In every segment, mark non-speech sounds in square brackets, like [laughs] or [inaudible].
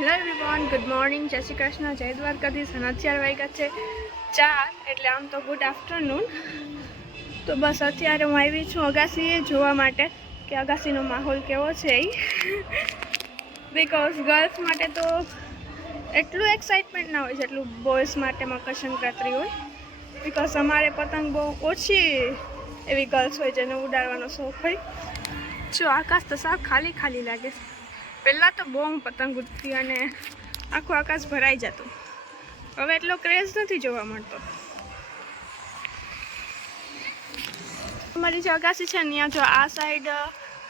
Hello everyone good morning જય શ્રી કૃષ્ણ. જય દ્વારકાધીશ. અને અત્યારે વાગ્યા છે ચાર, એટલે આમ તો ગુડ આફ્ટરનૂન તો બસ અત્યારે હું આવી છું અગાસીએ જોવા માટે, કે અગાસીનો માહોલ કેવો છે એ બિકોઝ ગર્લ્સ માટે તો એટલું એક્સાઇટમેન્ટ ના હોય જેટલું બોયઝ માટે મકર સંક્રાંતિ હોય. બિકોઝ અમારે પતંગ બહુ ઓછી એવી ગર્લ્સ હોય જેને ઉડાડવાનો શોખ હોય. જો આકાશ તો સાવ ખાલી ખાલી લાગે છે. પહેલાં તો બહુ પતંગ ઉડતી અને આખું આકાશ ભરાઈ જતું. હવે એટલો ક્રેઝ નથી જોવા મળતો. અમારી જે અગાસી છે ને, ત્યાં જો આ સાઈડ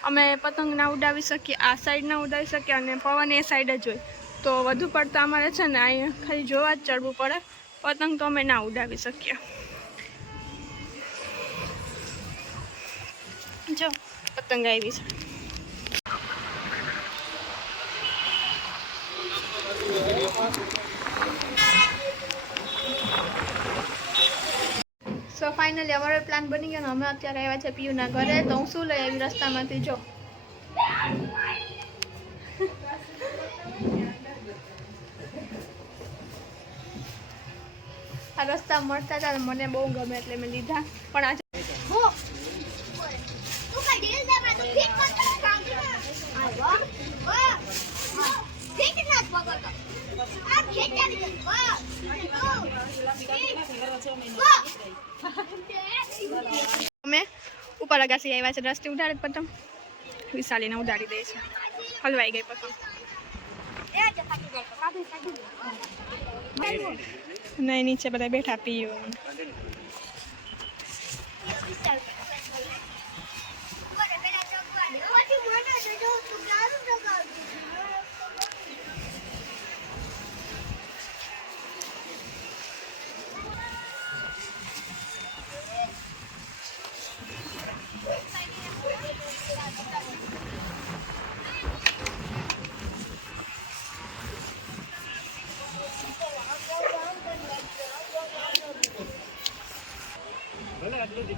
અમે પતંગ ના ઉડાવી શકીએ, આ સાઈડ ના ઉડાવી શકીએ અને પવન એ સાઈડ જ હોય. તો વધુ પડતા અમારે છે ને, અહીંયા ખાલી જોવા જ ચડવું પડે. પતંગ તો અમે ના ઉડાવી શકીએ. જો, પતંગ આવી છે. સો ફાઇનલી અમારો પ્લાન બની ગયો ને અમે અત્યારે આવ્યા છે પીયુના ઘરે. તો હું શું લઈ આવી રસ્તામાંથી? જો. આ રસ્તા મળતા હતા મને બહુ ગમે એટલે મેં લીધા. પણ આજે તું કઈ ડીલ દે મેં તો ફિટ કરતો કામ આ વાહ વાહ ફિટ ના પકડતો આ ખેંચાવી દે વાહ અમે ઉપર અગાસી આવ્યા છે, દ્રષ્ટિ ઉડાડે પતંગ વિશાલીને ઉડાડી દે છે. હલવાઈ ગઈ પતંગ નહીં નીચે બધા બેઠા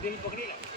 દિલ પકડી રાખે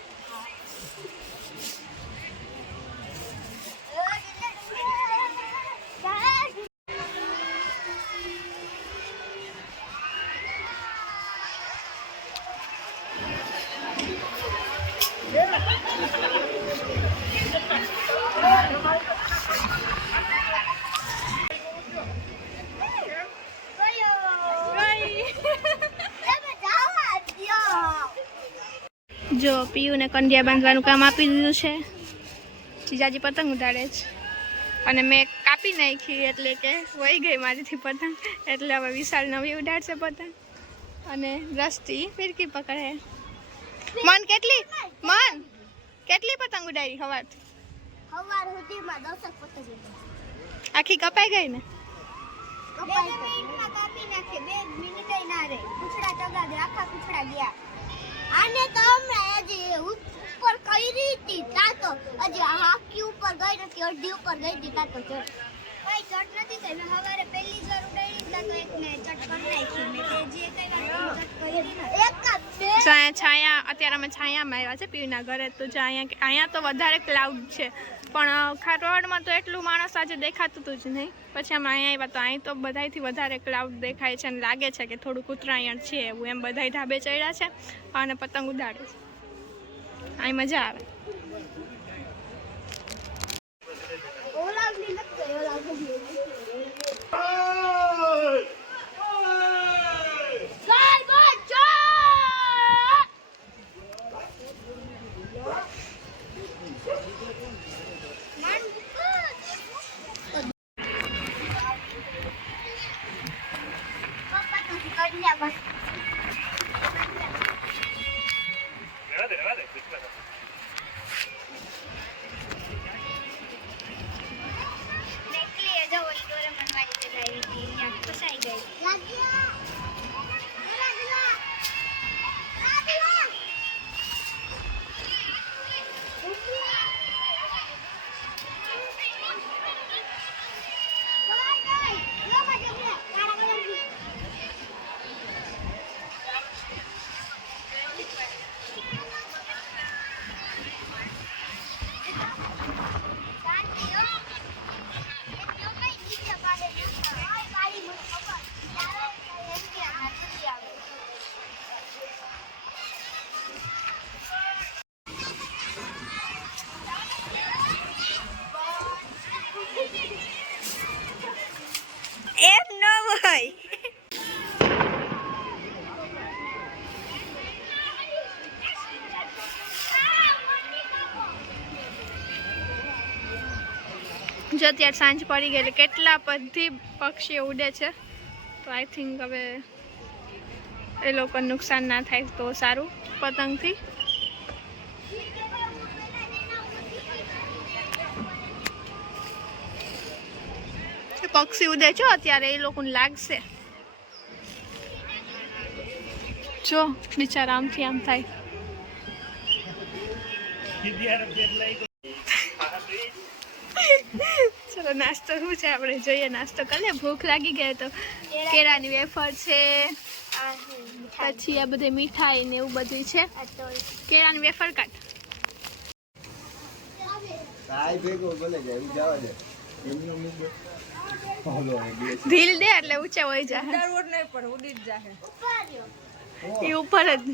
જો પીયુને કંડિયા બાંધવાનું કામ આપી દીધું છે. જીજાજી પતંગ ઉડાડે છે. અને મેં કાપી નાખી એટલે કે વહી ગઈ મારીથી પતંગ. એટલે હવે વિશાલ નવી ઉડાડશે પતંગ. અને રસ્તી ફિરકી પકડે. મન કેટલી? મન કેટલી પતંગ ઉડાડી હવારથી હવાર સુધીમાં દસક પતંગ આખી કપાઈ ગઈ ને? કપાઈ ગઈ. કાપી નાખે. બે મિનિટ ના રહે કુછડા ચગા દે આખા કુછડા ગયા. તા હજી હાકી ઉપર ગઈ નથી અડધી ઉપર ગઈ હતી તા તો ચડ કઈ ચટ નથી થઈ મેં સવારે પહેલી જ વાર ઉડાડી તા તો એક મેં ચટ કરી નાખી મેં તે જે કઈ વાર ચટ કરી ને એક છાયા અત્યારે અમે છાયામાં આવ્યા છે પીયુના ઘરે તો જે અહીંયા અહીંયા તો વધારે ક્લાઉડ છે. પણ ખારોડમાં તો એટલું માણસ આજે દેખાતું હતું જ નહીં. પછી અમે અહીંયા આવ્યા તો અહીં તો બધાયથી વધારે ક્લાઉડ દેખાય છે અને લાગે છે કે થોડું ઉત્તરાયણ છે એવું એમ બધાય ધાબે ચડ્યા છે અને પતંગ ઉડાડે છે. અહીં મજા આવે ઓલાવની નથી ઓલાવની ગાય બચ્ચા શાંતિ હો. એક લોકો ઈ નીચે પાડે ને જો અત્યારે સાંજ પડી ગઈ એટલે કેટલા બધી પક્ષીઓ ઉડે છે. તો આઈ થિંક હવે એ લોકોને નુકસાન ના થાય તો સારું પતંગથી. પક્ષી ઉડે છો અત્યારે એ લોકોને લાગશે. જો બિચારા આમથી આમ થાય. [laughs] [laughs] ચલો નાસ્તો શું છે? આપણે જોઈએ નાસ્તો. કરીએ ભૂખ લાગી ગઈ તો કેળાની વેફર છે પછી આ બધી મીઠાઈ ને એવું બધું છે. કેળાની વેફર કાઢ. જાય ઢીલ દે. એટલે ઊંચા હોય જાય એ ઉપર જ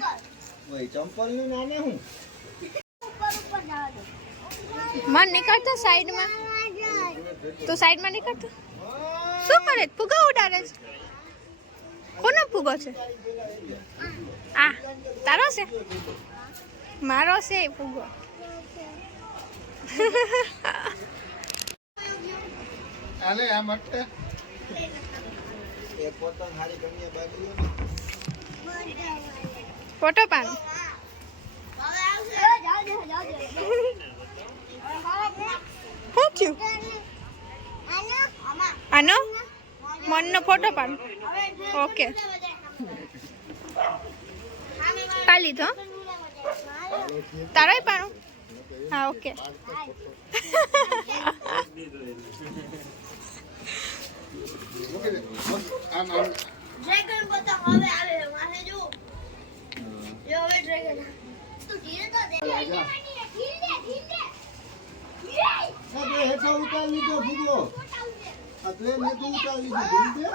ચંપલનું નાને હું ઉપર ઉપર જવા દો મન નીકળતો સાઈડમાં. તો સાઈડમાં નીકળતો શું કરે? ફુગો ઉડાડે છે. કોનો ફુગો છે? આ તારો છે? મારો છે ફુગો. આલે આ મટે એ પોતાની હારી ગણીએ બાકી ફોટો પાડ. હવે આવશે. જાવ દે જાવ દે શું થયું આનો મનનો ફોટો પાડ ઓકે પા લીધો તારોય પાડું હા ઓકે આમ આમ ડ્રેગન પતંગ હવે આવે મારે જો જો હવે ડ્રેગન તું ધીરે તો દે ધીરે ધીરે ધીરે આ બે હેઠા ઉતાર લીધો ફૂગો આ પ્લેન હેઠું ઉતાર લીધું ભૂલ દે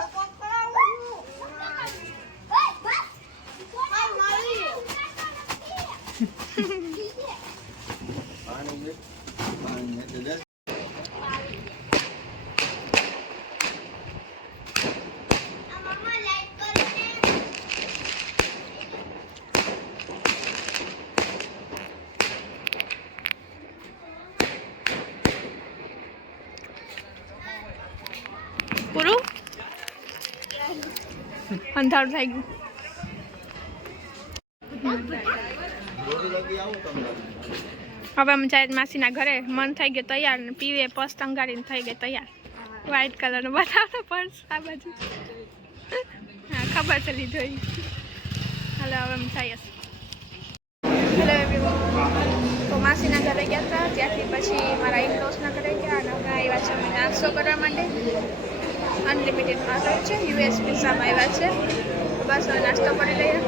પાણી દે પાણી હેઠે દે પૂરું [laughs] અંધારું થઈ ગયું. હવે અમે જાય માસીના ઘરે મન થઈ ગયું તૈયાર ને પીવે પસ ટંગાડીને થઈ ગઈ તૈયાર. વ્હાઈટ કલરનો બતાવતો પર્સ આ બાજુ. હા, ખબર છે લીધો હાલો, હવે અમે હેલો એવરીવન તો માસીના ઘરે ગયા હતા, ત્યાંથી પછી મારા ઇન્લોસના ઘરે ગયા અને હવે આવ્યા છે અમે નાસ્તો કરવા માટે. અનલિમિટેડમાં આવ્યો છે યુએસ પિઝામાં આવ્યા છે. બસ નાસ્તો કરી લઈએ.